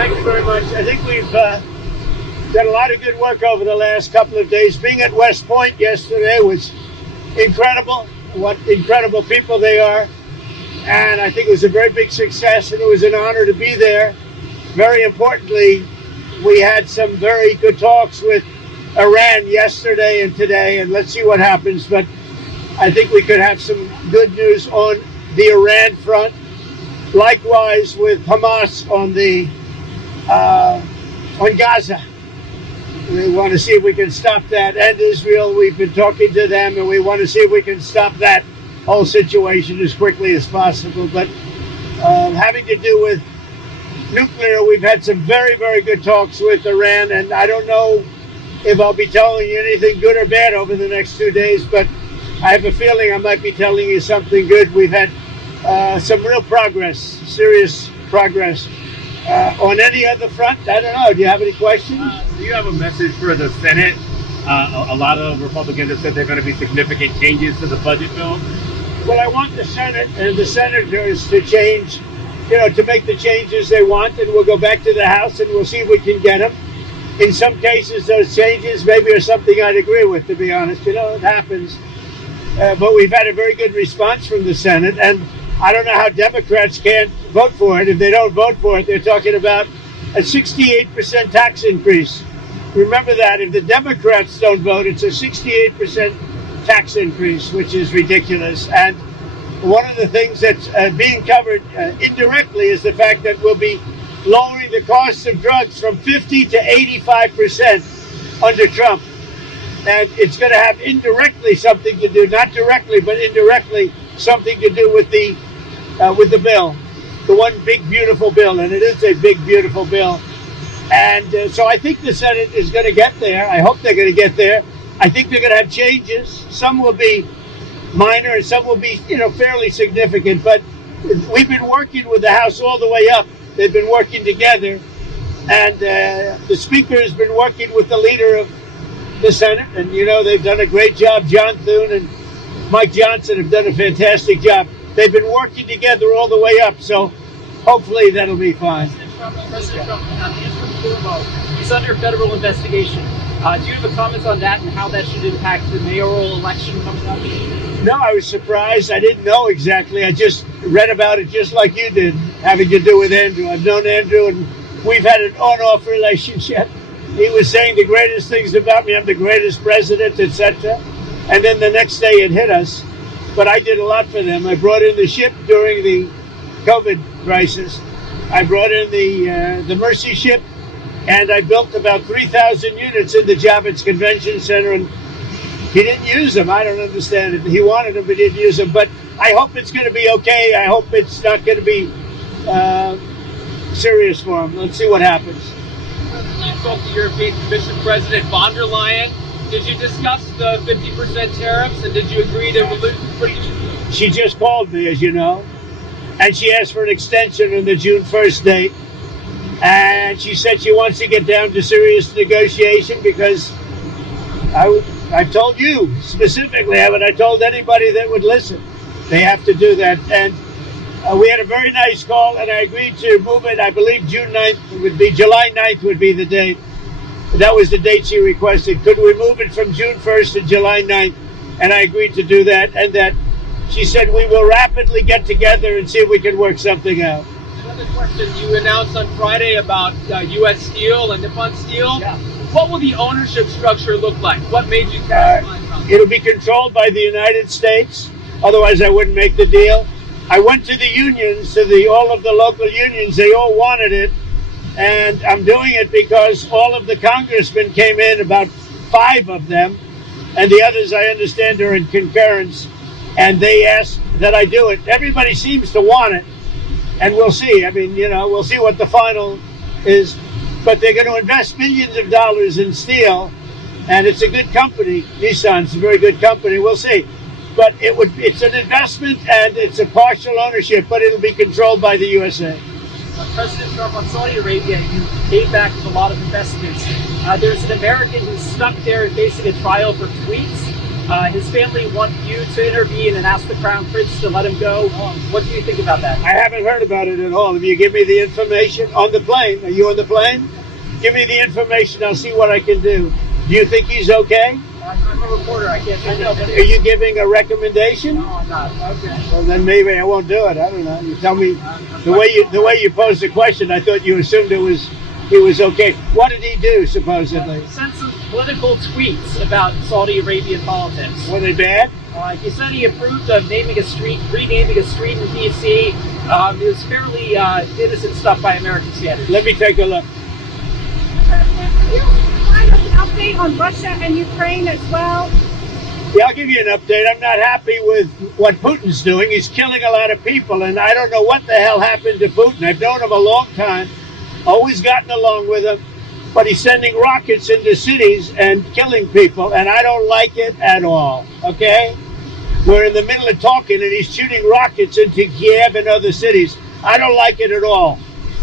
Thank you very much. I think we've done a lot of good work over the last couple of days. Being at West Point yesterday was incredible. What incredible people they are. And I think it was a very big success, and it was an honor to be there. Very importantly, we had some very good talks with Iran yesterday and today, and let's see what happens. But I think we could have some good news on the Iran front. Likewise with Hamas on the on Gaza. We want to see if we can stop that. And Israel, we've been talking to them, and we want to see if we can stop that whole situation as quickly as possible. But having to do with nuclear, we've had some very, very good talks with Iran, and I don't know if I'll be telling you anything good or bad over the next 2 days, but I have a feeling I might be telling you something good. We've had some real progress, serious progress. On any other front, I don't know. Do you have any questions? Do you have a message for the Senate? A lot of Republicans have said there are going to be significant changes to the budget bill. Well, I want the Senate and the senators to change, to make the changes they want, and we'll go back to the House and we'll see if we can get them. In some cases, those changes maybe are something I'd agree with, to be honest. It happens. But we've had a very good response from the Senate, and I don't know how Democrats can't vote for it. If they don't vote for it, they're talking about a 68% tax increase. Remember that. If the Democrats don't vote, it's a 68% tax increase, which is ridiculous. And one of the things that's being covered indirectly is the fact that we'll be lowering the cost of drugs from 50 to 85% under Trump. And it's going to have indirectly something to do, not directly, but indirectly something to do with the bill, the one big beautiful bill, and it is a big beautiful bill. And so I think the Senate is going to get there. I hope they're going to get there. I think they're going to have changes. Some will be minor, and some will be, fairly significant. But we've been working with the House all the way up. They've been working together, and the Speaker has been working with the leader of the Senate, and they've done a great job. John Thune and Mike Johnson have done a fantastic job. They've been working together all the way up, so hopefully that'll be fine. President Trump, he's under federal investigation. Do you have a comment on that and how that should impact the mayoral election coming up? No, I was surprised. I didn't know exactly. I just read about it just like you did, having to do with Andrew. I've known Andrew, and we've had an on-off relationship. He was saying the greatest things about me. I'm the greatest president, etc. And then the next day it hit us. But I did a lot for them. I brought in the ship during the COVID crisis. I brought in the Mercy ship, and I built about 3,000 units in the Javits Convention Center, and he didn't use them. I don't understand it. He wanted them, but he didn't use them. But I hope it's going to be okay. I hope it's not going to be serious for him. Let's see what happens. You spoke to European Commission President von der Leyen. Did you discuss the 50% tariffs, and did you agree to remove? She just called me, as you know, and she asked for an extension on the June 1st date. And she said she wants to get down to serious negotiation because I've told you specifically, haven't I told anybody that would listen? They have to do that. And we had a very nice call, and I agreed to move it. I believe June 9th would be, July 9th would be the date. That was the date she requested. Could we move it from June 1st to July 9th? And I agreed to do that. And that she said we will rapidly get together and see if we can work something out. Another question. You announced on Friday about U.S. Steel and Nippon Steel. Yeah. What will the ownership structure look like? What made you cast lines on that? It'll be controlled by the United States. Otherwise, I wouldn't make the deal. I went to the unions, to all of the local unions. They all wanted it. And I'm doing it because all of the congressmen came in, about 5 of them, and the others, I understand, are in concurrence, and they asked that I do it. Everybody seems to want it, and we'll see. I mean, we'll see what the final is, but they're going to invest millions of dollars in steel, and it's a good company. Nissan's a very good company. We'll see. But it's an investment, and it's a partial ownership, but it'll be controlled by the USA. President Trump, on Saudi Arabia, you came back with a lot of investments. There's an American who's stuck there facing a trial for tweets. His family want you to intervene and ask the Crown Prince to let him go. What do you think about that? I haven't heard about it at all. If you give me the information on the plane, are you on the plane? Give me the information. I'll see what I can do. Do you think he's okay? I'm a reporter. I can't say no. Are you giving a recommendation? No, I'm not. Okay. Well, then maybe I won't do it. I don't know. You tell me the way you posed the question. I thought you assumed he was okay. What did he do supposedly? Sent some political tweets about Saudi Arabian politics. Were they bad? He said he approved of renaming a street in D.C. It was fairly innocent stuff by American standards. Let me take a look. Can you provide us an update on Russia and Ukraine as well? Yeah, I'll give you an update. I'm not happy with what Putin's doing. He's killing a lot of people, and I don't know what the hell happened to Putin. I've known him a long time, always gotten along with him, but he's sending rockets into cities and killing people, and I don't like it at all, okay? We're in the middle of talking, and he's shooting rockets into Kiev and other cities. I don't like it at all.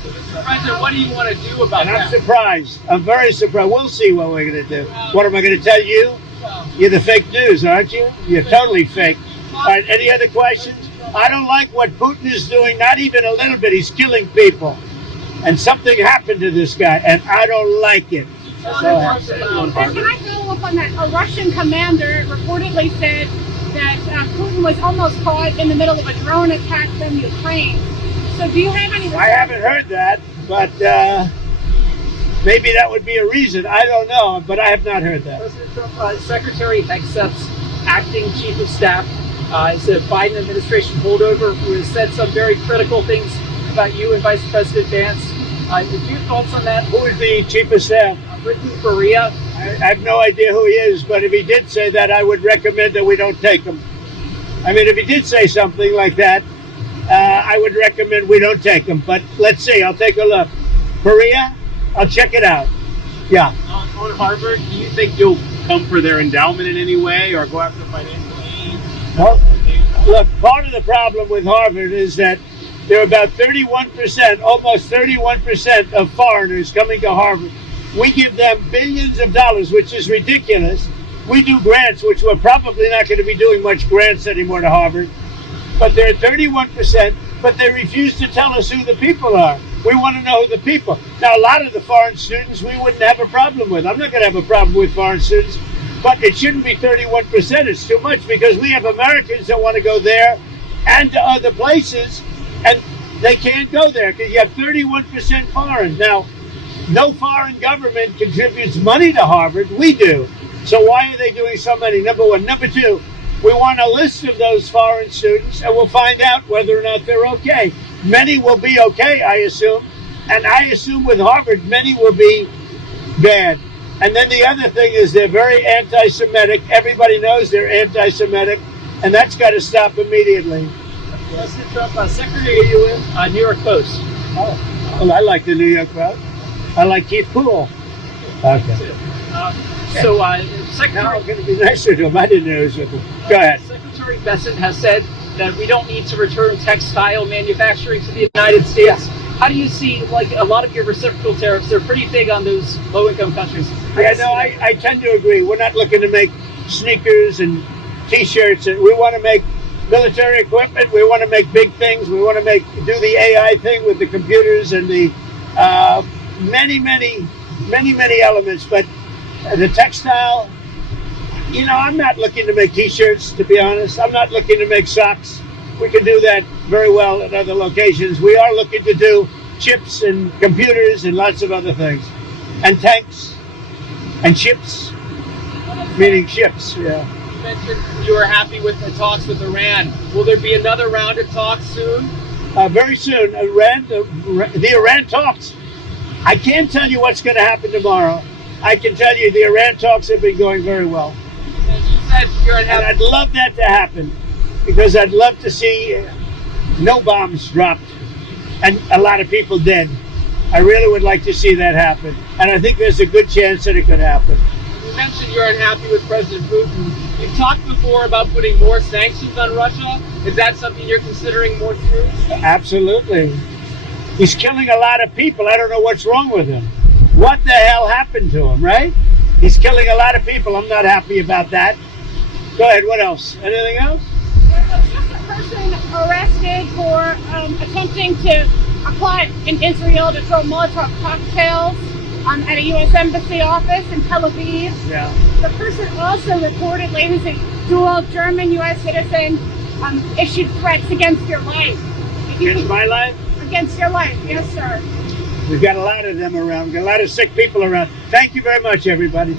Mr. President, what do you want to do about And I'm that? surprised. I'm very surprised. We'll see what we're going to do. What am I going to tell you? You're the fake news, aren't you? You're totally fake. All right, any other questions? I don't like what Putin is doing, not even a little bit. He's killing people. And something happened to this guy, and I don't like it. And can I follow up on that? A Russian commander reportedly said that Putin was almost caught in the middle of a drone attack from Ukraine. So do you have any... I haven't heard that, but maybe that would be a reason. I don't know, but I have not heard that. President Trump, Secretary Hegseth's acting chief of staff is a Biden administration holdover who has said some very critical things about you and Vice President Vance. Did you have thoughts on that? Who is the chief of staff? Britain Korea. I have no idea who he is, but if he did say that, I would recommend that we don't take him. I mean, if he did say something like that, I would recommend we don't take him. But let's see. I'll take a look. Korea, I'll check it out. Yeah. On Harvard, do you think you'll come for their endowment in any way or go after financial aid? Well, look, part of the problem with Harvard is that there are about 31%, almost 31% of foreigners coming to Harvard. We give them billions of dollars, which is ridiculous. We do grants, which we're probably not going to be doing much grants anymore to Harvard. But they're 31%, but they refuse to tell us who the people are. We want to know who the people. Now, a lot of the foreign students we wouldn't have a problem with. I'm not going to have a problem with foreign students, but it shouldn't be 31%. It's too much because we have Americans that want to go there and to other places, and they can't go there because you have 31% foreign. Now, no foreign government contributes money to Harvard. We do. So why are they doing so many? Number one. Number two, we want a list of those foreign students, and we'll find out whether or not they're okay. Many will be okay, I assume. And I assume with Harvard, many will be bad. And then the other thing is they're very anti-Semitic. Everybody knows they're anti-Semitic, and that's got to stop immediately. President Trump, Secretary are you in? New York Post. Oh, well, I like the New York crowd. I like Keith Poole. Okay. So, Now Secretary... I'm going to be nicer to him. I didn't know he was with him. Go ahead. Secretary Bessent has said that we don't need to return textile manufacturing to the United States. How do you see, like, a lot of your reciprocal tariffs, they're pretty big on those low-income countries. Yeah, no, I tend to agree. We're not looking to make sneakers and T-shirts. We want to make military equipment. We want to make big things. We want to do the AI thing with the computers and the many elements. But the textile, you know, I'm not looking to make T-shirts, to be honest. I'm not looking to make socks. We can do that very well at other locations. We are looking to do chips and computers and lots of other things. And tanks and ships, meaning ships, yeah. You mentioned you were happy with the talks with Iran. Will there be another round of talks soon? Very soon, the Iran talks. I can't tell you what's going to happen tomorrow. I can tell you the Iran talks have been going very well. As you said, you're And unhappy. I'd love that to happen because I'd love to see no bombs dropped and a lot of people dead. I really would like to see that happen. And I think there's a good chance that it could happen. You mentioned you're unhappy with President Putin. You've talked before about putting more sanctions on Russia. Is that something you're considering more seriously? Absolutely. He's killing a lot of people. I don't know what's wrong with him. What the hell happened to him, right? He's killing a lot of people. I'm not happy about that. Go ahead. What else? Anything else? There was just a person arrested for attempting to apply in Israel to throw Molotov cocktails at a U.S. Embassy office in Tel Aviv. Yeah. The person also reportedly, who's a dual German-U.S. citizen, issued threats against your life. Against my life? Against your life, yes, sir. We've got a lot of them around. We've got a lot of sick people around. Thank you very much, everybody.